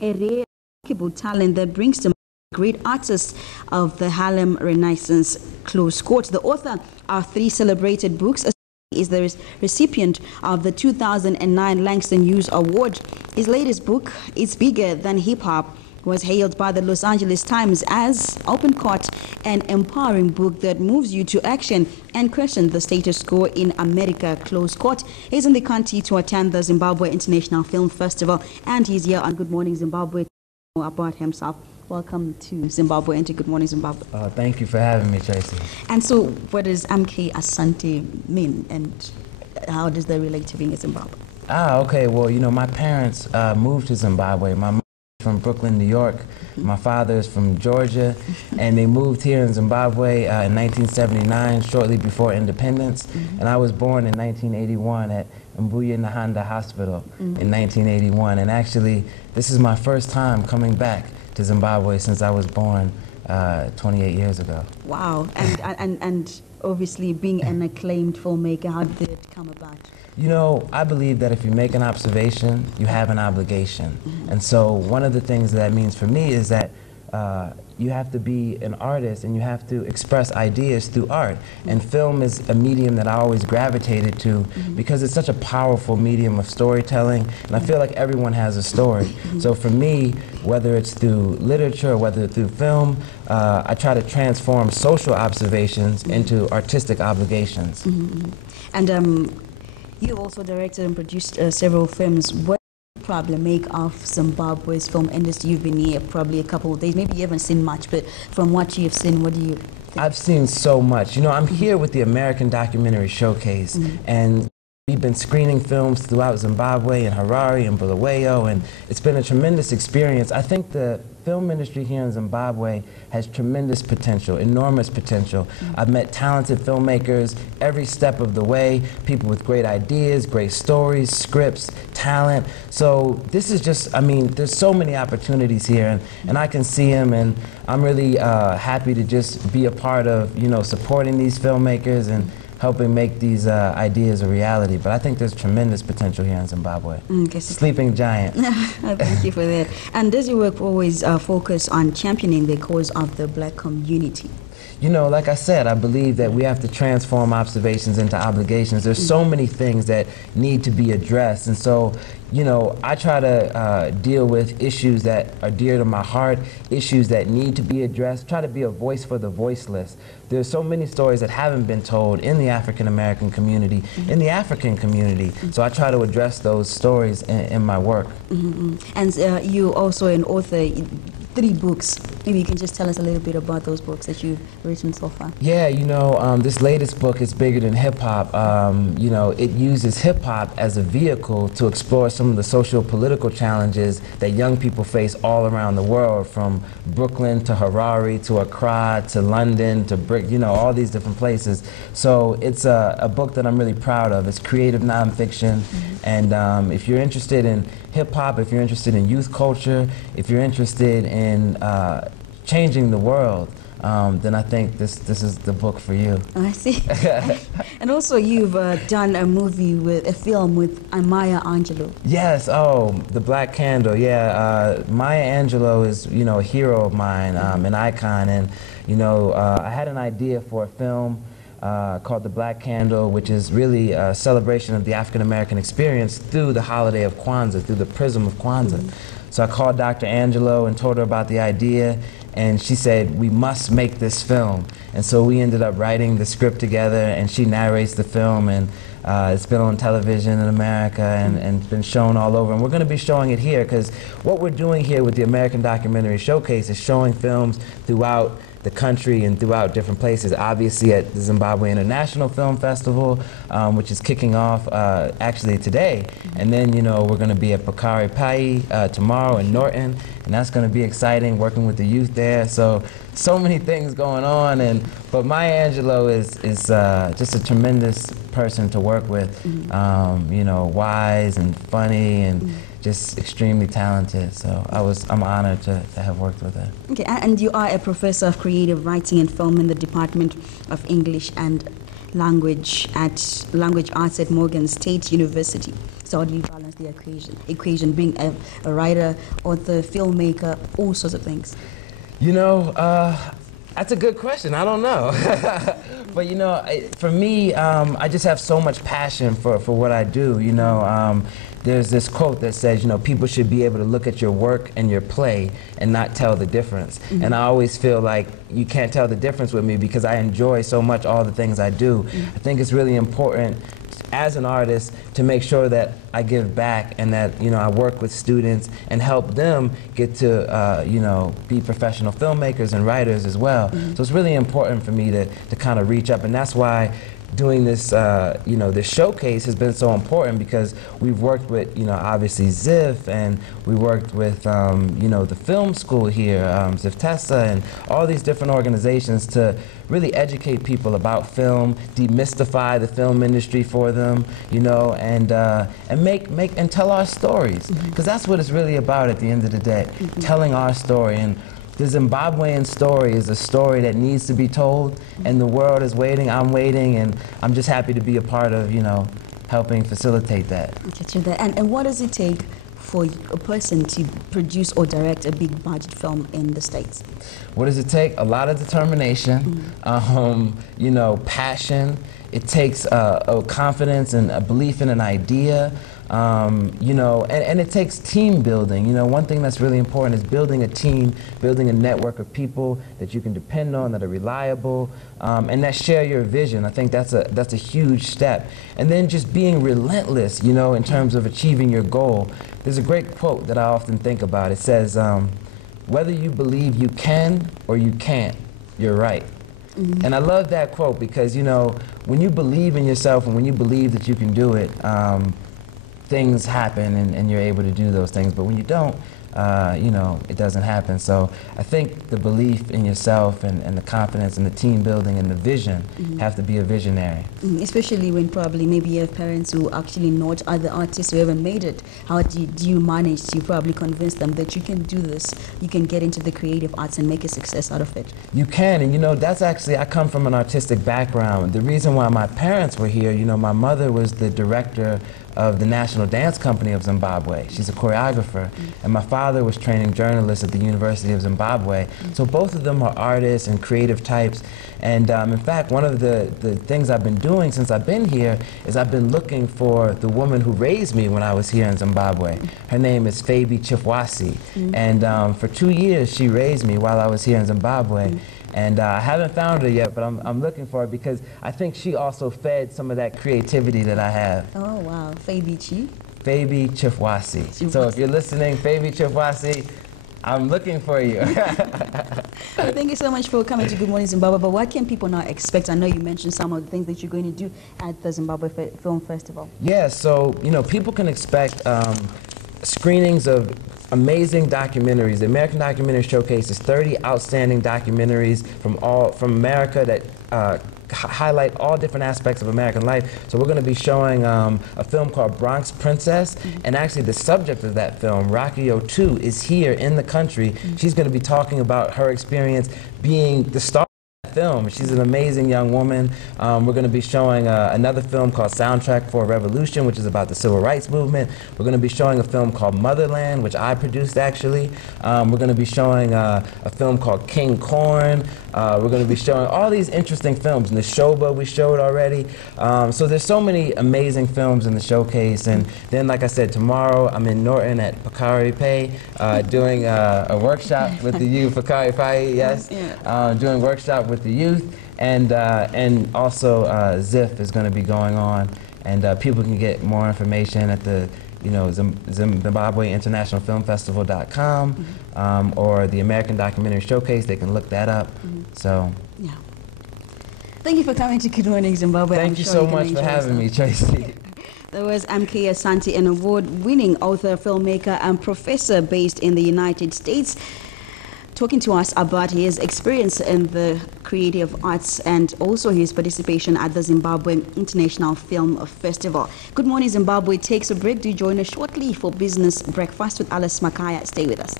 a rare remarkable talent that brings to great artists of the Harlem Renaissance. Close quote. The author of 3 celebrated books is the recipient of the 2009 Langston Hughes Award. His latest book, It's Bigger Than Hip Hop, was hailed by the Los Angeles Times as open court, an empowering book that moves you to action and question the status quo in America. Close quote. He's in the country to attend the Zimbabwe International Film Festival, and he's here on Good Morning Zimbabwe to know about himself. Welcome to Zimbabwe and to Good Morning Zimbabwe. Thank you for having me, Tracy. And so, what does MK Asante mean, and how does that relate to being in Zimbabwe? Okay. Well, you know, my parents moved to Zimbabwe. My mom is from Brooklyn, New York. My father is from Georgia, and they moved here in Zimbabwe in 1979, shortly before independence. And I was born in 1981 at Mbuye Nahanda Hospital in 1981. And actually, this is my first time coming back to Zimbabwe since I was born 28 years ago. Wow. And obviously being an acclaimed filmmaker, how did it come about? You know, I believe that if you make an observation, you have an obligation. And so one of the things that means for me is that you have to be an artist and you have to express ideas through art. And film is a medium that I always gravitated to because it's such a powerful medium of storytelling, and I feel like everyone has a story. So for me, whether it's through literature or whether through film, I try to transform social observations into artistic obligations. And you also directed and produced several films. What probably make of Zimbabwe's film industry? You've been here probably a couple of days, maybe you haven't seen much, but from what you've seen, what do you think? I've seen so much. You know, I'm here with the American Documentary Showcase, and we've been screening films throughout Zimbabwe and Harare and Bulawayo, and it's been a tremendous experience. I think the film industry here in Zimbabwe has tremendous potential, enormous potential. I've met talented filmmakers every step of the way, people with great ideas, great stories, scripts, talent. So this is just, I mean, there's so many opportunities here, and I can see them, and I'm really happy to just be a part of, you know, supporting these filmmakers and helping make these ideas a reality. But I think there's tremendous potential here in Zimbabwe. Sleeping giant. Thank you for that. And does your work always focus on championing the cause of the black community? You know, like I said, I believe that we have to transform observations into obligations. There's so many things that need to be addressed. And so, you know, I try to deal with issues that are dear to my heart, issues that need to be addressed, try to be a voice for the voiceless. There's so many stories that haven't been told in the African American community, in the African community. So I try to address those stories in my work. And you also an author, 3 books. Maybe you can just tell us a little bit about those books that you've written so far. Yeah, you know, this latest book is bigger than hip-hop. You know, it uses hip-hop as a vehicle to explore some of the socio-political challenges that young people face all around the world, from Brooklyn to Harare to Accra to London to you know, all these different places. So it's a book that I'm really proud of. It's creative nonfiction, and if you're interested in hip-hop, if you're interested in youth culture, if you're interested in changing the world, then I think this is the book for you. I see. And also you've done a film with Maya Angelou. Yes, The Black Candle, yeah. Maya Angelou is, you know, a hero of mine, an icon, and, you know, I had an idea for a film called The Black Candle, which is really a celebration of the African American experience through the holiday of Kwanzaa, through the prism of Kwanzaa. So I called Dr. Angelo and told her about the idea, and she said, we must make this film. And so we ended up writing the script together, and she narrates the film, and it's been on television in America and been shown all over. And we're going to be showing it here, because what we're doing here with the American Documentary Showcase is showing films throughout the country and throughout different places. Obviously at the Zimbabwe International Film Festival, which is kicking off actually today. And then, you know, we're going to be at Pakari Pai tomorrow in Norton, and that's going to be exciting, working with the youth there. So many things going on, but Maya Angelou is just a tremendous person to work with. You know, wise and funny and just extremely talented. So I'm honored to have worked with her. Okay, and you are a professor of creative writing and film in the Department of English and Language Arts at Morgan State University. So how do you balance the equation being a writer, author, filmmaker, all sorts of things? You know, that's a good question. I don't know. But, you know, for me, I just have so much passion for what I do. You know, there's this quote that says, you know, people should be able to look at your work and your play and not tell the difference. Mm-hmm. And I always feel like you can't tell the difference with me because I enjoy so much all the things I do. Mm-hmm. I think it's really important as an artist to make sure that I give back and that, you know, I work with students and help them get to, you know, be professional filmmakers and writers as well. Mm-hmm. So it's really important for me to kind of reach up, and that's why doing this, you know, this showcase has been so important because we've worked with, you know, obviously ZIF, and we worked with, you know, the film school here, ZIF-TESA, and all these different organizations to really educate people about film, demystify the film industry for them, you know, and make and tell our stories, because that's what it's really about at the end of the day, telling our story. And the Zimbabwean story is a story that needs to be told, and the world is waiting, I'm waiting, and I'm just happy to be a part of, you know, helping facilitate that. And what does it take for a person to produce or direct a big budget film in the States? What does it take? A lot of determination, you know, passion. It takes a confidence and a belief in an idea. You know, and it takes team building. You know, one thing that's really important is building a team, building a network of people that you can depend on, that are reliable, and that share your vision. I think that's a huge step. And then just being relentless, you know, in terms of achieving your goal. There's a great quote that I often think about. It says, whether you believe you can or you can't, you're right. Mm-hmm. And I love that quote because, you know, when you believe in yourself and when you believe that you can do it, things happen and you're able to do those things. But when you don't, you know, it doesn't happen. So I think the belief in yourself and the confidence and the team building and the vision have to be a visionary. Especially when probably maybe you have parents who actually not other artists who haven't made it. How do you manage to probably convince them that you can do this, you can get into the creative arts and make a success out of it? You can, and you know, that's actually, I come from an artistic background. The reason why my parents were here, you know, my mother was the director of the National Dance Company of Zimbabwe. She's a choreographer. And my father was training journalists at the University of Zimbabwe. So both of them are artists and creative types. And in fact, one of the things I've been doing since I've been here is I've been looking for the woman who raised me when I was here in Zimbabwe. Her name is Fabi Chifwasi. And for 2 years, she raised me while I was here in Zimbabwe. And I haven't found her yet, but I'm looking for her because I think she also fed some of that creativity that I have. Oh, wow. Fabi Chifwasi. So if you're listening, Fabi Chifwasi, I'm looking for you. Well, thank you so much for coming to Good Morning Zimbabwe. But what can people now expect? I know you mentioned some of the things that you're going to do at the Zimbabwe Film Festival. Yeah, so, you know, people can expect screenings of amazing documentaries. The American Documentary Showcase is 30 outstanding documentaries from America that highlight all different aspects of American life. So we're going to be showing a film called Bronx Princess, and actually the subject of that film, Rocky 02, is here in the country. She's going to be talking about her experience being the star film. She's an amazing young woman. We're going to be showing another film called Soundtrack for a Revolution, which is about the civil rights movement. We're going to be showing a film called Motherland, which I produced actually. We're going to be showing a film called King Corn. We're going to be showing all these interesting films. Neshoba we showed already. So there's so many amazing films in the showcase. And then, like I said, tomorrow I'm in Norton at Pakari Pay doing a workshop with the youth. Pakari Pay, yes. Doing a workshop with the youth. And also ZIF is going to be going on. And people can get more information at the Zimbabwe International Film Festival.com or the American Documentary Showcase. They can look that up. So, yeah. Thank you for coming to Good Morning Zimbabwe. Thank you so much for having me, Tracy. There was MK Asante, an award-winning author, filmmaker, and professor based in the United States, talking to us about his experience in the creative arts and also his participation at the Zimbabwe International Film Festival. Good Morning Zimbabwe takes a break. Do join us shortly for Business Breakfast with Alice Makaya. Stay with us.